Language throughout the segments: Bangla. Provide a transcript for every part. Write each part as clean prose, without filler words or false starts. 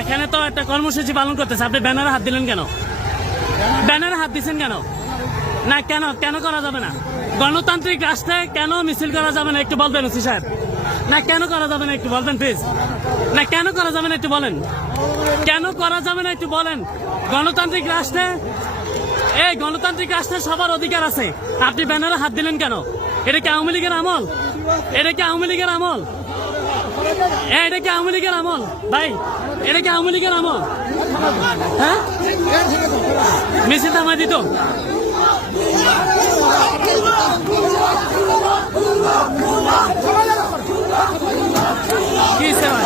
এখানে তো একটা কর্মসূচি পালন করতেছে, আপনি ব্যানারে হাত দিলেন কেন? ব্যানারে হাত দিচ্ছেন কেন? না কেন কেন করা যাবে না? গণতান্ত্রিক রাষ্ট্রে কেন মিছিল করা যাবে না একটু বলবেন ওসি সাহেব? না কেন করা যাবে না একটু বলবেন প্লিজ? না কেন করা যাবে না একটু বলেন? কেন করা যাবে না একটু বলেন? গণতান্ত্রিক রাষ্ট্রে গণতান্ত্রিক রাষ্ট্রে সবার অধিকার আছে, আপনি ব্যানারে হাত দিলেন কেন? এটা কি আওয়ামী লীগের আমল? এটা কি আওয়ামী লীগের আমল? এটা কি আওয়ামী লীগের আমল ভাই? এটা কি আওয়ামী লীগের আমল? হ্যাঁ, মিছিল থামাই দিত। কি সেবা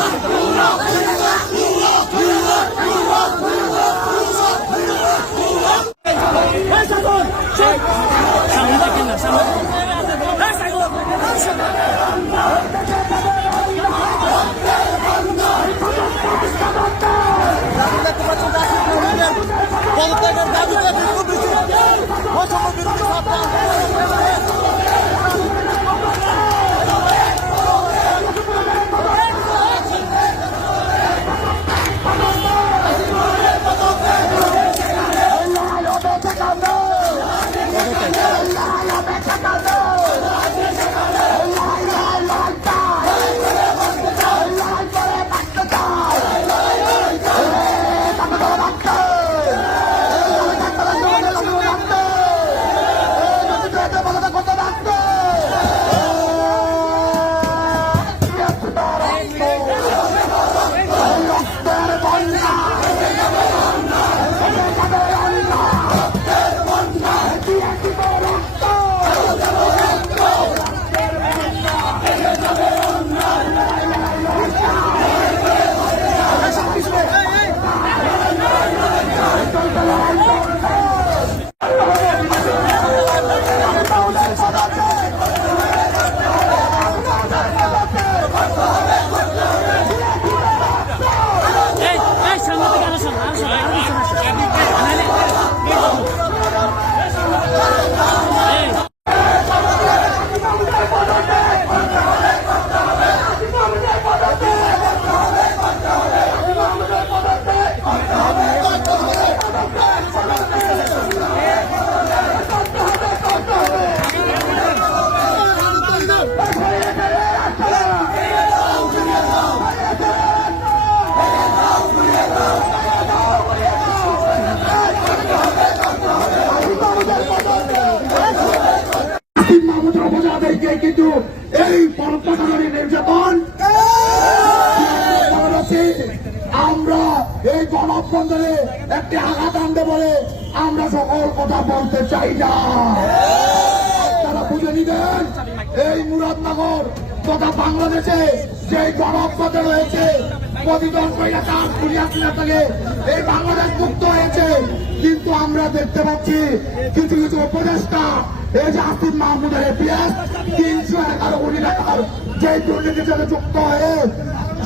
সামনে দেখেন না, সামনে পদত্যাগের দাবিতে বিক্ষোভ মিছিল, বৈষম্য বিরোধী ছাত্র কিন্তু এই পরম্পরাগত নির্যাতন আমরা এই গণঅভ্যুত্থানে একটি আঘাত আনতে বলে আমরা সকল কথা বলতে চাই না। তারা বুঝে নিবেন এই মুরাদনগর তথা বাংলাদেশে যে গণঅভ্যুত্থান হয়েছে, প্রতিদিন থেকে এই বাংলাদেশ মুক্ত হয়েছে, কিন্তু আমরা দেখতে পাচ্ছি কিছু কিছু উপদেষ্টা এই যে আসিফ মাহমুদের এপিএস 311 কোটি টাকার যে দুর্নীতির সাথে যুক্ত হয়ে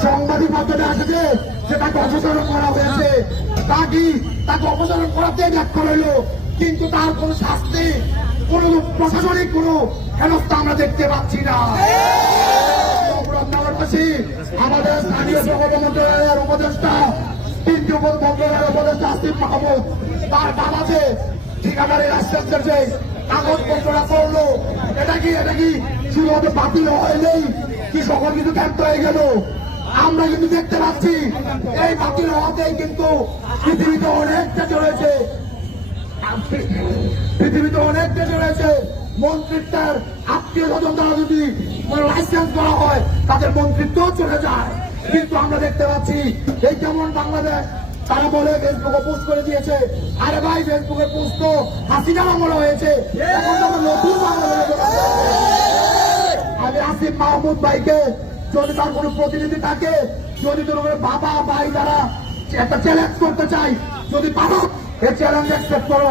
সাংবাদিক মাধ্যমে আসেছে, সেটাকে অপসারণ করা হয়েছে। তাকে অপসারণ করাতেই ব্যাখ্যা রইল, কিন্তু তার কোন শাস্তি, কোন প্রশাসনিক কোন হেনস্থা আমরা দেখতে পাচ্ছি না। আমাদের স্থানীয় মন্ত্রণালয়ের উপদেষ্টা, তিনটি মন্ত্রণালয়ের উপদেষ্টা আসিফ মাহমুদ, তার বাবাকে ঠিকাদারি রাষ্ট্রের যে কাগজপত্রটা করলো, এটা কি শুধুমাত্র বাতিল হয়নি, কি সকল কিছু ব্যর্থ হয়ে গেল? আমরা কিন্তু দেখতে পাচ্ছি এই বাতিল হওয়াতেই কিন্তু পৃথিবীতে অনেক দেশ রয়েছে, মন্ত্রিত্বের আত্মীয় স্বজন দ্বারা যদি লাইসেন্স করা হয় তাদের মন্ত্রিত্ব চলে যায়। কিন্তু আমরা দেখতে পাচ্ছি এই কেমন বাংলাদেশ, তারা বলে ফেসবুকে পোস্ট করে দিয়েছে, আরে ভাই ফেসবুকে পোস্ট তো হাসিনার আমলে হয়েছে, এখন তো নতুন বাংলাদেশ। আমি আসিফ মাহমুদ ভাইকে, যদি তার কোন প্রতিনিধি থাকে, যদি তোর বাবা ভাই যারা একটা চ্যালেঞ্জ করতে চাই, যদি পাবো এই চ্যালেঞ্জ অ্যাকসেপ্ট করো।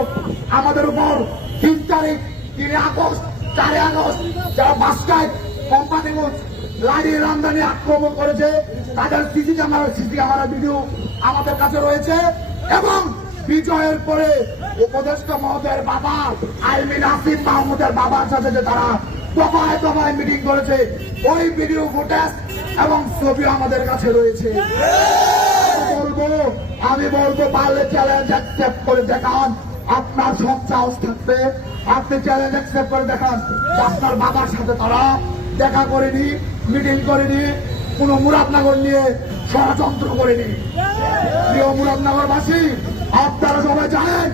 আমাদের উপর 3 তারিখ 3 আগস্ট 4 আগস্ট যারা বাসকায় কোম্পানিগঞ্জ লাড়িয়ে রামদানি আক্রমণ করেছে, তাদের সিসি ক্যামেরা ভিডিও আমাদের কাছে রয়েছে, এবং বিজয়ের পরে উপদেষ্টা মহোদয়ের বাবা আইমিন আসিফ মাহমুদের বাবার সাথে যে তারা দফায় দফায় মিটিং করেছে, ওই ভিডিও ফুটেজ এবং ছবি আমাদের কাছে রয়েছে। বলবো বলবো পারলে চ্যালেঞ্জ অ্যাকসেপ্ট করে দেখান, আপনার সব সাহস থাকবে, আপনি চ্যালেঞ্জ অ্যাকসেপ্ট করে দেখান। আপনার বাবার সাথে তারা দেখা করেনি, মিটিং করেনি, কোন মুরাদনগর নিয়ে ষড়যন্ত্র করেনি। প্রিয় মুরাদনগরবাসী, আপনারা সবাই জানেন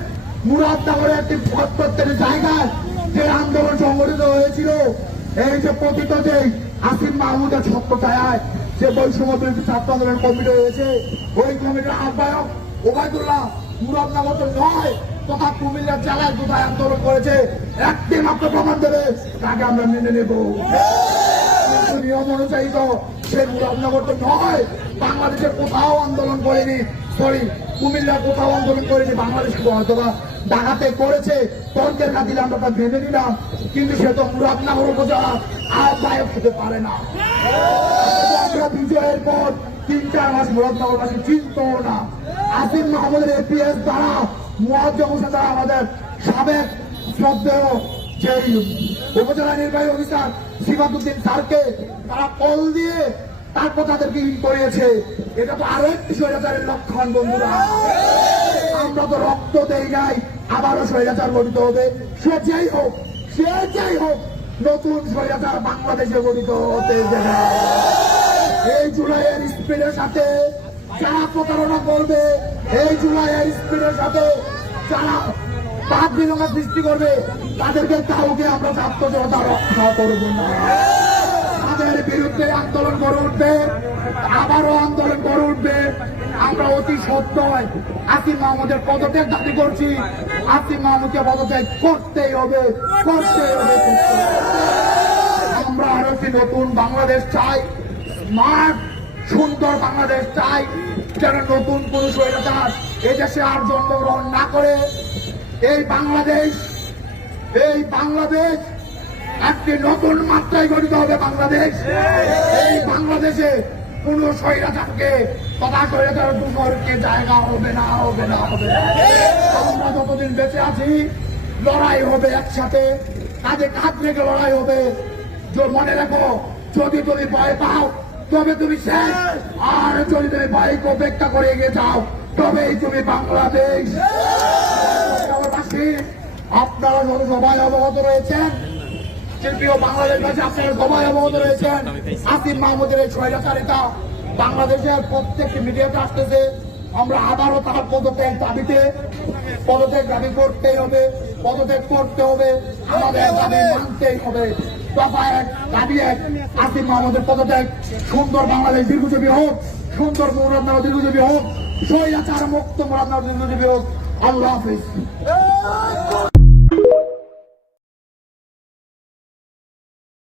মুরাদনগরে একটি প্রত্যেকটি জায়গায় যে আন্দোলন সংগঠিত হয়েছিল, এই যে পতিত যে আসিফ মাহমুদের ছত্রছায়ায় যে বৈষম্য বিরোধী ছাত্র আন্দোলন কমিটি হয়েছে, ওই কমিটির আহ্বায়ক ওবায়দুল্লাহ মুরাদনগর তো নয় তথা কুমিল্লা জেলায় কোথায় আন্দোলন করেছে একটি মাত্র প্রমাণ দেবে, তাকে আমরা মেনে নেব। নিয়ম অনুযায়ী তো সে মুরাদনগর তো নয়, বাংলাদেশের কোথাও আন্দোলন করেনি, সরি কুমিল্লার কোথাও আন্দোলন করেনি, বাংলাদেশে অথবা ঢাকাতে করেছে, তর্কের খাতিরে আমরা তা মেনে নিলাম, কিন্তু সে তো মুরাদনগর উপজেলা আহ্বায়ক হতে পারে না। আমরা বিজয়ের পর 3-4 মাস মুরাদনগরবাসী চিনতো না। আসিফ মাহমুদের এপিএস দ্বারা মুয়াজ্জম হোসেন দ্বারা আমাদের সাবেক শ্রদ্ধেয় যে উপজেলা নির্বাহী অফিসার সিফাতুদ্দিন স্যারকে তারা কল দিয়ে তারপর তাদেরকে করিয়েছে। এটা তো আরো একটি স্বৈরাচারের লক্ষণ বন্ধুরা। আমরা তো রক্ত দেই নাই, আবারও স্বৈরাচার গঠিত হবে। সে যাই হোক, নতুন স্বৈরাচার বাংলাদেশে গঠিত হতে দেবে। এই জুলাইয়ের স্পিডের সাথে যারা প্রতারণা করবে, এই জুলাইয়ের স্পিডের সাথে যারা পাপ বিলঙ্গা সৃষ্টি করবে, তাদেরকে কাউকে আমরা ছাত্র জনতা রক্ষা করবো না। তাদের বিরুদ্ধে আন্দোলন গড়ে উঠবে, আবারও আন্দোলন গড়ে উঠবে। আমরা অতি সত্য আসিফ মাহমুদের পদত্যাগ দাবি করছি। আসিফ মাহমুদকে পদত্যাগ করতেই হবে। আমরা আরো একটি নতুন বাংলাদেশ চাই, স্মার্ট সুন্দর বাংলাদেশ চাই, যেন নতুন কোন স্বৈরাচার এদেশে আর জন্মগ্রহণ না করে। এই বাংলাদেশ একটি নতুন মাত্রায় গঠিত হবে। বাংলাদেশ, এই বাংলাদেশে কোন স্বৈরাচারকে তথা স্বৈরাচার দূষণকে জায়গা হবে না। আমরা যতদিন বেঁচে আছি লড়াই হবে একসাথে, কাঁধে কাঁধ রেখে লড়াই হবে। মনে রাখো, যদি তুমি ভয় পাও তবে তুমি শেষ, আর যদি তুমি ভয়কে উপেক্ষা করে এগিয়ে যাও তবেই তুমি বাংলাদেশ। আপনারা সবাই অবগত রয়েছেন, প্রিয় বাংলাদেশবাসী আপনারা সবাই অবগত রয়েছেন আসিফ মাহমুদের এই স্বৈরাচারিতা বাংলাদেশের প্রত্যেকটি মিডিয়াতে আসতেছে। আমরা আবারও তার পদত্যাগ দাবি করতেই হবে, আমাদের দাবি মানতেই হবে। দফা 1, দাবি 1, আসিফ মাহমুদের পদত্যাগ। সুন্দর বাংলাদেশ দীর্ঘজীবী হোক, সুন্দর মুরাদনগর দীর্ঘজীবী হোক, স্বৈরাচার মুক্ত মুরাদনগর দীর্ঘজীবী হোক। আল্লাহ হাফিজ।